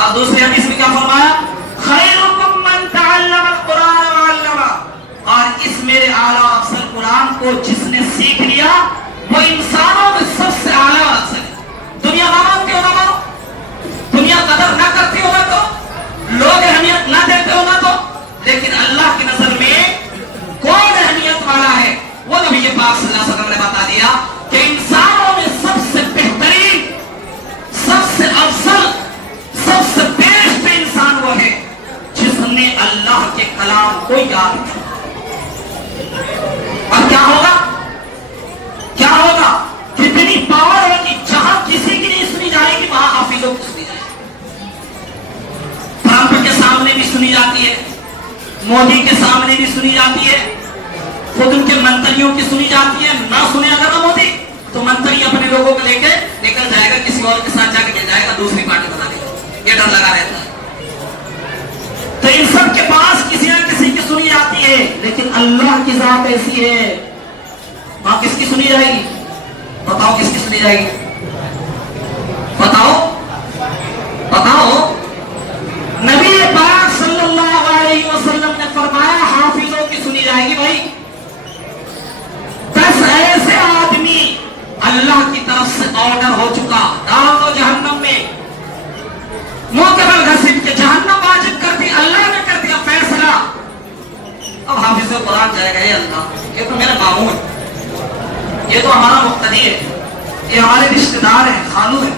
اور دوسری حدیث میں کیا فرمایا؟ خیرکم من تعلم القرآن وعلمہ، اور اس میرے اعلیٰ افضل قرآن کو جس نے سیکھ لیا وہ انسانوں میں سب سے اعلیٰ افضل ہے۔ دنیا مانو کیوں نہ مانو، دنیا قدر نہ کرتی ہو نہ تو، لوگ اہمیت نہ دیتے ہو نہ تو، لیکن اللہ کی نظر میں کون اہمیت والا ہے؟ وہ نبی پاک صلی اللہ علیہ وسلم نے بتا دیا کہ انسانوں میں سب سے بہترین، سب سے افضل، سب سے بیسٹ انسان وہ ہے جس نے اللہ کے کلام کو یاد کیا۔ اور کیا ہوگا؟ کیا ہوگا؟ کتنی پاور ہوگی، جہاں کسی کی نہیں سنی جائے گی وہاں حافظوں کی سنی جائے گی۔ ٹرمپ کے سامنے بھی سنی جاتی ہے، مودی کے سامنے بھی سنی جاتی ہے، خود ان کے منتریوں کی سنی جاتی ہے۔ نہ سنے اگر نہ مودی تو منتری اپنے لوگوں کو لے کے نکل جائے گا، کسی اور کے ساتھ جا کے مل جائے گا، دوسری پارٹی بنا لے گا، یہ ڈر لگا رہتا ہے۔ تو ان سب کے پاس کسی نہ کسی کی سنی جاتی ہے، لیکن اللہ کی ذات ایسی ہے، وہاں کس کی سنی جائے گی؟ بتاؤ کس کی سنی جائے گی؟ بتاؤ بتاؤ۔ نبی پاک صلی اللہ علیہ وسلم نے فرمایا حافظوں کی سنی جائے گی۔ بھائی 10 ایسے آدمی اللہ کی طرف سے آرڈر ہو چکا، ڈال دو جہنم میں، موقبل گھسیٹ کے جہنم واجب کر دی، اللہ نے کر دیا فیصلہ، اب حافظ قرآن جائے گا۔ اے اللہ، یہ تو میرے ماموں ہے، یہ تو ہمارا مقتدی ہے، یہ ہمارے رشتہ دار ہیں، خالو ہیں،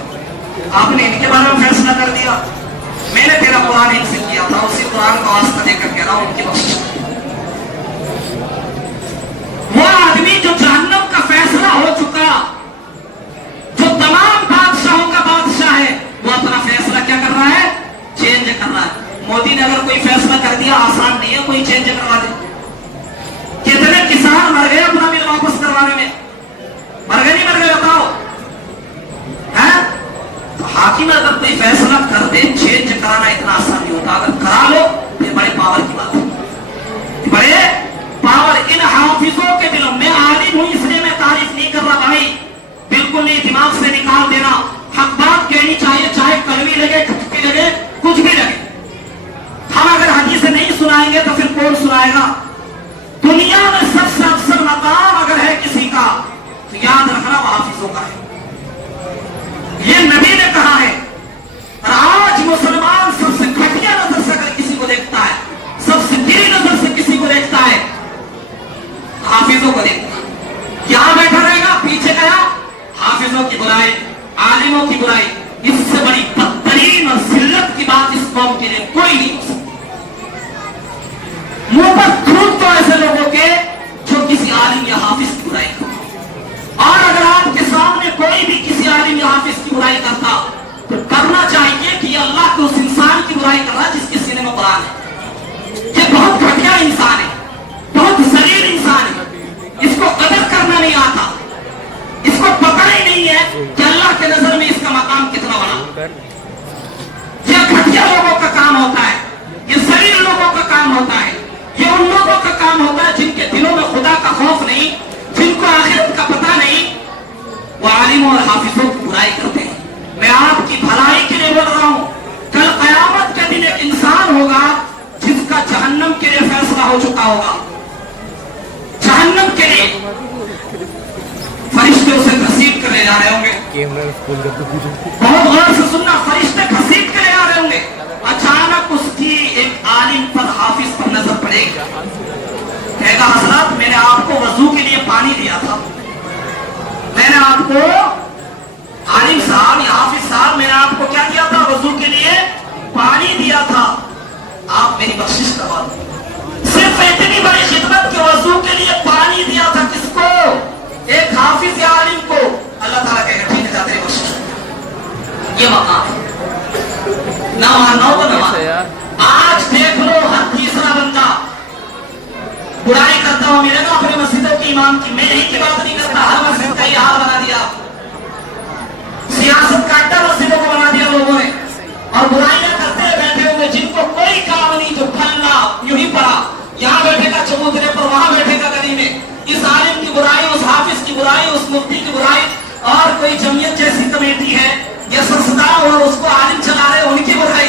آپ نے ان کے بارے میں فیصلہ کر دیا، میں نے تیرا قرآن ان سے کیا تھا، اسی قرآن کا واسطہ دے کر کہہ رہا ہوں ان کی بخشش۔ وہ آدمی جو جہنم کا فیصلہ ہو چکا، جو تمام بادشاہوں کا بادشاہ ہے، وہ اپنا فیصلہ کیا کر رہا ہے؟ چینج کر رہا ہے۔ مودی نے اگر کوئی فیصلہ کر دیا، آسان نہیں ہے کوئی چینج کروا دے۔ کتنے کسان مر گئے اپنا بل واپس کروانے میں، مر گئے نہیں مر گئے بتاؤ؟ حاکم اگر کوئی فیصلہ کر دے، چینج کرانا اتنا آسان نہیں ہوتا، اگر کرا لو یہ بڑے پاور کی بات ہے، بڑے پاور۔ ان حافظوں کے دلوں میں، عالم ہوں اس لیے میں تعریف نہیں کر رہا بھائی، بالکل نہیں، دماغ سے نکال دینا، حق بات کہنی چاہیے، چاہے کڑوی لگے، کھٹکی لگے، کچھ بھی لگے۔ ہم اگر حدیث نہیں سنائیں گے تو پھر کون سنائے گا؟ دنیا میں سب سے افضل مقام اگر ہے کسی کا تو یاد رکھنا وہ حافظوں کا ہے، یہ نبی نے کہا ہے۔ اور آج مسلمان سب سے گھٹیا نظر سے اگر کسی کو دیکھتا ہے، سب سے گری نظر سے کسی کو دیکھتا ہے، حافظوں کو دیکھتا ہے۔ کیا بیٹھا رہے گا؟ پیچھے گیا، حافظوں کی برائی، عالموں کی برائی، اس سے بڑی بدترین اور ذلت کی بات اس قوم کے لیے کوئی نہیں ہو سکتی۔ منہ پر تھوک تو ایسے لوگوں کے جو کسی عالم یا حافظ کی برائی کرتا، اور اگر آپ کے سامنے کوئی بھی کسی عالم یا حافظ کی برائی کرتا تو کرنا چاہیے کہ یہ اللہ کے اس انسان کی برائی کر رہا ہے جس کے سینے میں قرآن ہے۔ یہ بہت گھٹیا انسان ہے، بہت ذلیل انسان ہے، اس کو قدر کرنا نہیں آتا، اس کو پتہ ہی نہیں ہے کہ اللہ کے نظر میں اس کا مقام کتنا بڑا۔ یہ گھٹیا لوگوں کا کام ہوتا ہے، یہ ذلیل لوگوں کا کام ہوتا ہے، یہ ان لوگوں کا کام ہوتا ہے جن کے دلوں میں خدا کا خوف نہیں، جن کو آخرت کا پتہ نہیں، وہ عالموں اور حافظوں کی برائی کرتے ہیں۔ میں آپ کی بھلائی کے لیے بول رہا ہوں، کل قیامت کے دن ایک انسان ہوگا جس کا جہنم کے لیے فیصلہ ہو چکا ہوگا، جہنم کے لیے فرشتے اسے گھسیٹ کر لے جا رہے ہوں گے۔ بہت غور سے سننا، فرشتے گھسیٹ کے لے جا رہے ہوں گے، اچانک اس کی ایک عالم پر، حافظ پر نظر پڑے گی، کہے گا حضرت میں نے آپ کو وضو کے لیے پانی دیا تھا، میں نے آپ کو، عالم صاحب یا حافظ صاحب، میں نے آپ کو کیا دیا تھا؟ وضو کے لیے پانی دیا تھا، آپ میری بخشش کروا دیں۔ صرف اتنی بڑی خدمت کہ وضو کے لیے پانی دیا تھا، کس کو؟ ایک حافظ یا عالم کو۔ اللہ تعالیٰ کہے گا ٹھیک ہے جا تیری بخشش، یہ مقام ہے۔ نہ مانو تو نہ مانو۔ آج دیکھ لو ہر تیسرا بندہ برائی کرتا ہوں، میرے نا اپنے مسجدوں کی امام کی، میں ہی کی بات نہیں کرتا، ہر مسجد کا یہ حال بنا دیا، سیاست کا اڈا مسجدوں کو بنا دیا لوگوں نے، اور برائیاں کرتے بیٹھے ہوئے جن کو کوئی کام نہیں، جو پھلنا یوں ہی پڑا، یہاں بیٹھے گا چبوترے پر، وہاں بیٹھے گا گلی میں، اس عالم کی برائی، اس حافظ کی برائی، اس مفتی کی برائی، اور کوئی جمعیت جیسی کمیٹی ہے یا سرسداں اور اس کو عالم چلا رہے ان کی برائی،